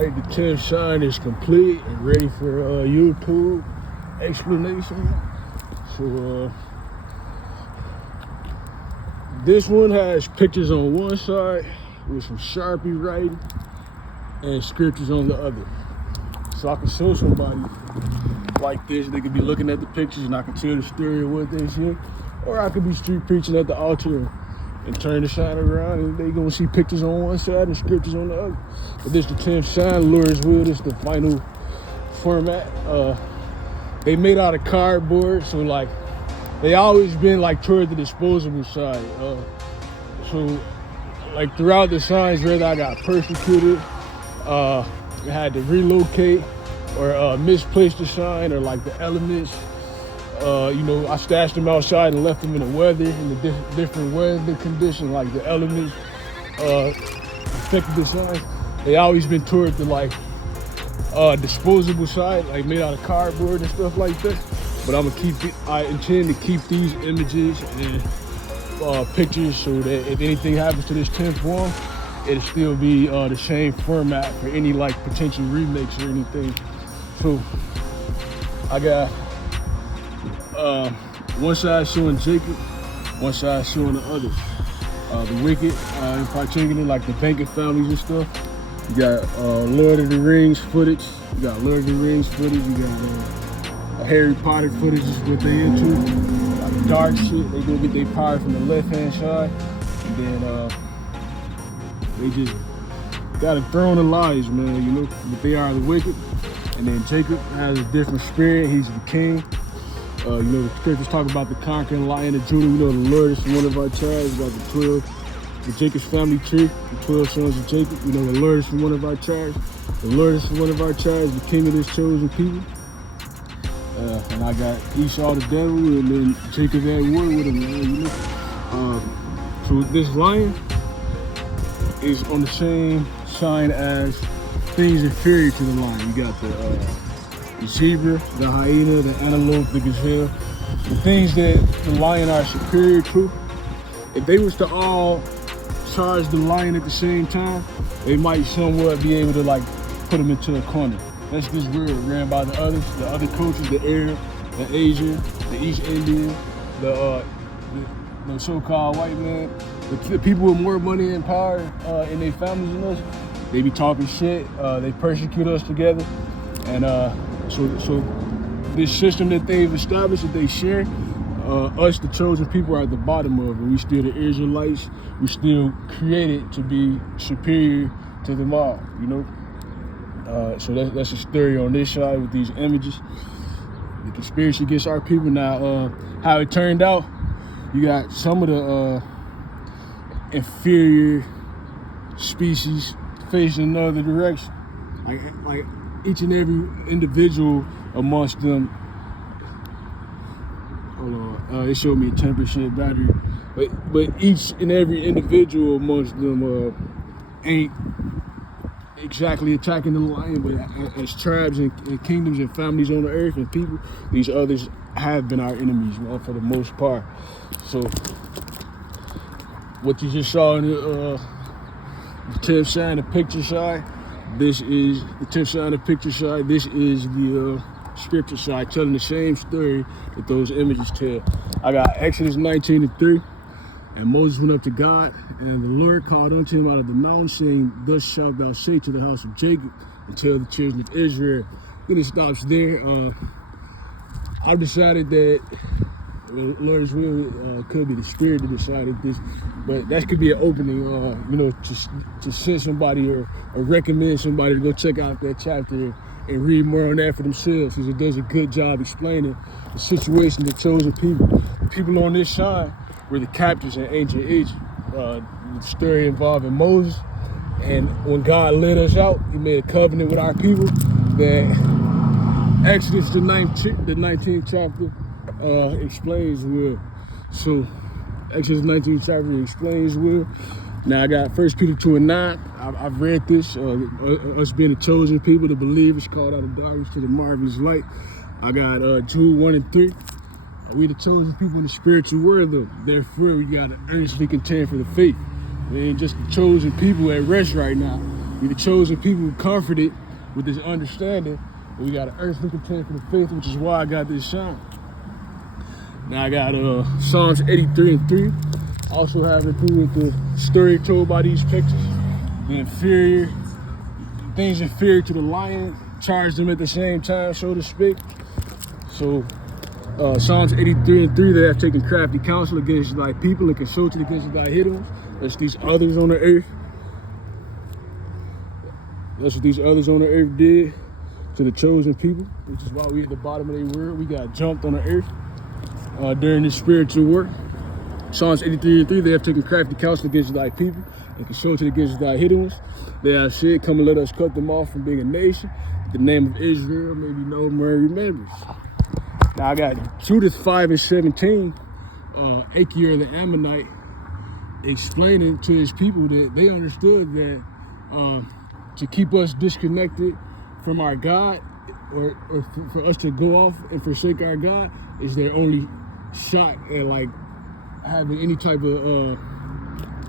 Alright, the 10th sign is complete and ready for YouTube explanation. So this one has pictures on one side with some Sharpie writing and scriptures on the other. So I can show somebody like this, they could be looking at the pictures and I can tell the story of what they see. Or I could be street preaching at the altar and turn the sign around and they gonna see pictures on one side and scriptures on the other. But this the 10th sign, Lord's will, this the final format. They made out of cardboard, so like they always been like toward the disposable side. So like throughout the signs, whether I got persecuted, I had to relocate or misplaced the sign, or like the elements. I stashed them outside and left them in the weather, in the different weather conditions, like the elements affected the sign. They always been toward the like disposable side, like made out of cardboard and stuff like that. But I intend to keep these images and pictures so that if anything happens to this 10th one, it'll still be the same format for any like potential remakes or anything. So I got one side showing Jacob, one side showing the others. The wicked, in particular, like the banking families and stuff. You got Lord of the Rings footage. You got Harry Potter footage is what they into. Like dark shit, they go get their power from the left-hand side. And then they just got a throne of lies, man, but they are the wicked. And then Jacob has a different spirit, he's the king. The scriptures talk about the conquering lion of Judah. The Lord is from one of our tribes, about the 12, the Jacob's family tree, the 12 sons of Jacob. The Lord is from one of our tribes. The Lord is from one of our tribes, the king of this chosen people. And I got Esau the devil, and then Jacob at war with him, So this lion is on the same sign as things inferior to the lion. You got the zebra, the hyena, the antelope, the gazelle, the things that the lion are superior to. If they was to all charge the lion at the same time, they might somewhat be able to like put them into a corner. That's this world ran by the other cultures, the Arab, the Asian, the East Indian, the so-called white man, the people with more money and power in their families than us. They be talking shit, they persecute us together. And so this system that they've established, that they share, us, the chosen people, are at the bottom of it. We still the Israelites. We still created to be superior to them all, So that's a story on this side with these images. The conspiracy against our people. Now, how it turned out, you got some of the inferior species facing another direction. Like each and every individual amongst them. Hold on, it showed me a 10% battery. But each and every individual amongst them ain't exactly attacking the lion, but as tribes and kingdoms and families on the earth and people, these others have been our enemies, for the most part. So what you just saw in the 10th sign, the picture side, this is the 10th sign, the picture side. This is the scripture side, telling the same story that those images tell. I got Exodus 19:3. And Moses went up to God, and the Lord called unto him out of the mountain, saying, Thus shalt thou say to the house of Jacob, and tell the children of Israel. Then it stops there. I've decided that the Lord's will could be the Spirit that decided this, but that could be an opening, to send somebody or recommend somebody to go check out that chapter and read more on that for themselves, because it does a good job explaining the situation of the chosen people. The people on this side were the captives in ancient Egypt. The story involving Moses, and when God led us out, he made a covenant with our people that Exodus, the 19th chapter, explains will. So Exodus 19th chapter explains will. Now I got 1 Peter 2:9. I've read this, us being the chosen people, the believers called out of darkness to the marvelous light. I got Jude 1:3. We the chosen people in the spiritual world, though. Therefore, we gotta earnestly contend for the faith. We ain't just the chosen people at rest right now. We the chosen people comforted with this understanding. And we got an earthly content for the faith, which is why I got this song. Now I got Psalms 83 and 3. Also having to do with the story told by these pictures. The inferior, things inferior to the lion, charge them at the same time, so to speak. So Psalms 83 and 3, they have taken crafty counsel against thy people and consulted against thy hidden ones. That's these others on the earth. That's what these others on the earth did to the chosen people, which is why we at the bottom of their world. We got jumped on the earth during this spiritual work. Psalms 83 and 3, they have taken crafty counsel against thy people and consulted against thy hidden ones. They have said, come and let us cut them off from being a nation. The name of Israel may be known and remembers. Now I got Judith 5 and 17, Achior the Ammonite explaining to his people that they understood that to keep us disconnected from our God, or for us to go off and forsake our God, is their only shot at like having any type of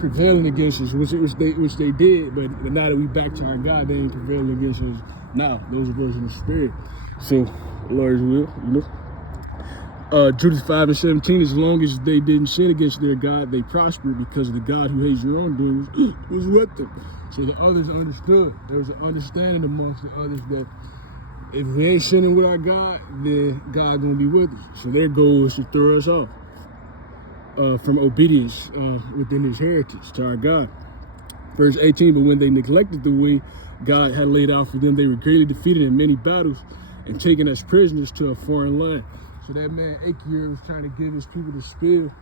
prevailing against us, which they did. But now that we back to our God, they ain't prevailing against us now. Those of us in the spirit. So, Lord's will, Judith 5 and 17, as long as they didn't sin against their God, they prospered because the God who hates your wrongdoing was with them. So the others understood. There was an understanding amongst the others that if we ain't sinning with our God, then God gonna be with us. So their goal was to throw us off from obedience within his heritage to our God. Verse 18, but when they neglected the way God had laid out for them, they were greatly defeated in many battles and taken as prisoners to a foreign land. So that man Achior was trying to give his people the spill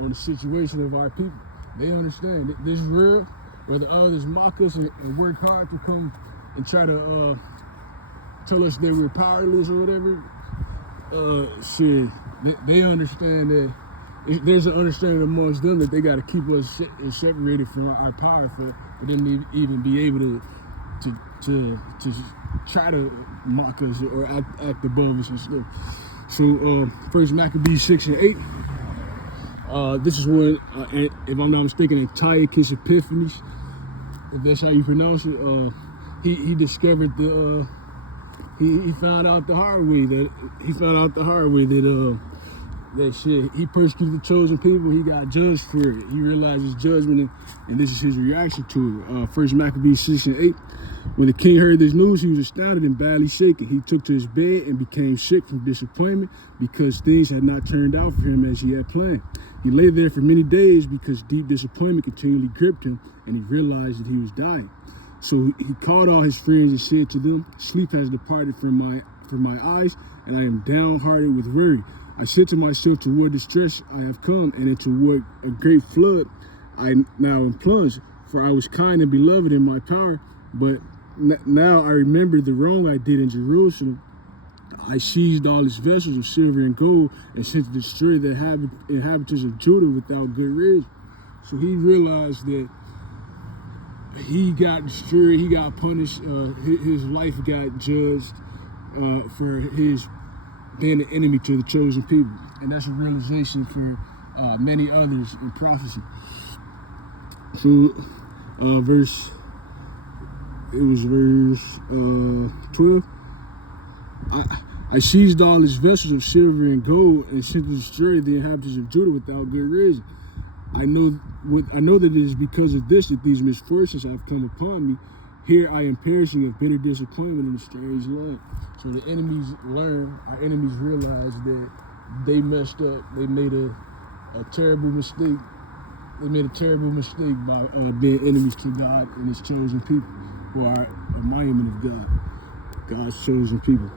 on the situation of our people. They understand that this is real, where the others mock us and work hard to come and try to tell us that we're powerless or whatever. They understand that there's an understanding amongst them that they got to keep us separated from our power for them to even be able to try to mock us or act above us and stuff. So First Maccabees 6 and 8. This is when, if I'm not mistaken, Antiochus Epiphanes, if that's how you pronounce it, he discovered he found out the hard way that that shit, he persecuted the chosen people. He got judged for it. He realized his judgment, and this is his reaction to it. First Maccabees 6 and 8. When the king heard this news, he was astounded and badly shaken. He took to his bed and became sick from disappointment because things had not turned out for him as he had planned. He lay there for many days because deep disappointment continually gripped him, and he realized that he was dying. So he called all his friends and said to them, sleep has departed from my eyes, and I am downhearted with worry. I said to myself, to what distress I have come, and into what a great flood I now am plunged. For I was kind and beloved in my power, but now I remember the wrong I did in Jerusalem. I seized all its vessels of silver and gold and sent to destroy the inhabitants of Judah without good reason. So he realized that he got destroyed, he got punished, his life got judged for his being the enemy to the chosen people. And that's a realization for many others in prophecy. So verse 12. I seized all his vessels of silver and gold and sent to destroy the inhabitants of Judah without good reason. I know that it is because of this that these misfortunes have come upon me. Here I am perishing of bitter disappointment in a strange land. So the enemies learn, our enemies realize that they messed up. They made a terrible mistake. They made a terrible mistake by being enemies to God and his chosen people, who are a monument of God, God's chosen people.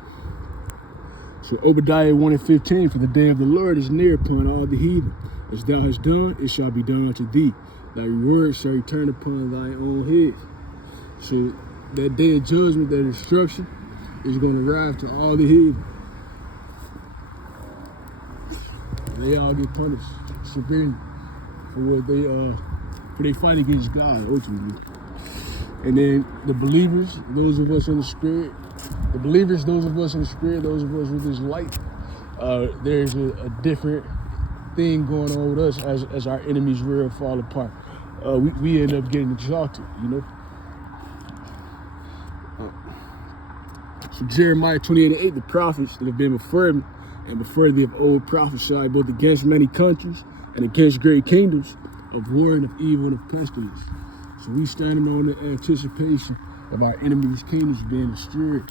So Obadiah 1 and 15, for the day of the Lord is near upon all the heathen. As thou hast done, it shall be done unto thee. Thy reward shall return upon thy own head. So that day of judgment, that destruction, is going to arrive to all the heathen. They all get punished severely for what they fight against God ultimately. And then the believers, those of us in the spirit, those of us with this light, there's a different thing going on with us as our enemies real fall apart. We end up getting exalted, So Jeremiah 28:8, the prophets that have been before me and before thee of old prophesied both against many countries and against great kingdoms, of war and of evil and of pestilence. So we standing on the anticipation of our enemies' kingdoms being destroyed.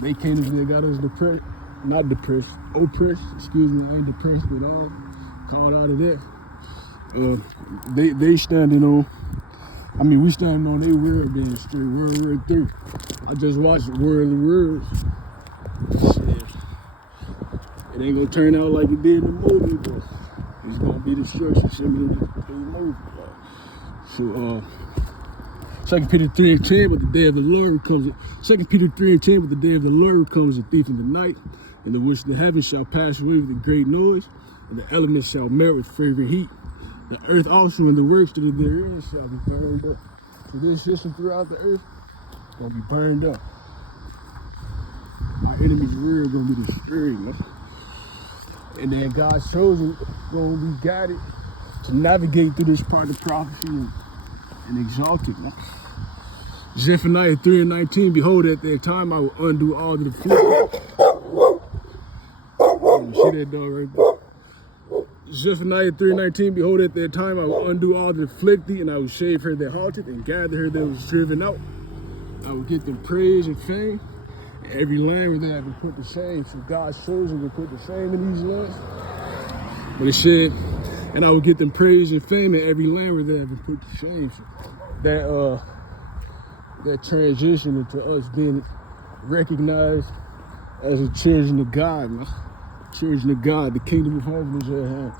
They kingdoms that got us oppressed, excuse me, I ain't depressed at all, called out of that. They standing on, we standing on their word being destroyed, World War III. I just watched World of Words. Shit. It ain't gonna turn out like it did in the movie, but it's gonna be destruction similar to the movie. So 2 Peter 3:10, but the day of the Lord comes. 2 Peter 3:10, but the day of the Lord comes as a thief in the night, in the which the heavens shall pass away with a great noise, and the elements shall melt with fervent heat. The earth also and the works that are therein shall be burned up. So this system throughout the earth is gonna be burned up. Our enemies' rear are gonna be destroyed, man. And then God's chosen gonna be guided to navigate through this part of prophecy and exalt it, man. Zephaniah 3:19, behold, at that time I will undo all the afflicted. See that dog right there? Zephaniah 3:19, behold, at that time I will undo all the afflicted, and I will shave her that halted, and gather her that was driven out. I will get them praise and fame, and every land that have been put to shame. So God's chosen will put to shame in these lands. But it said, and I will get them praise and fame in every land where they have been put to shame. So that transition into us being recognized as a children of God, man. Children of God, the kingdom of heaven is at hand.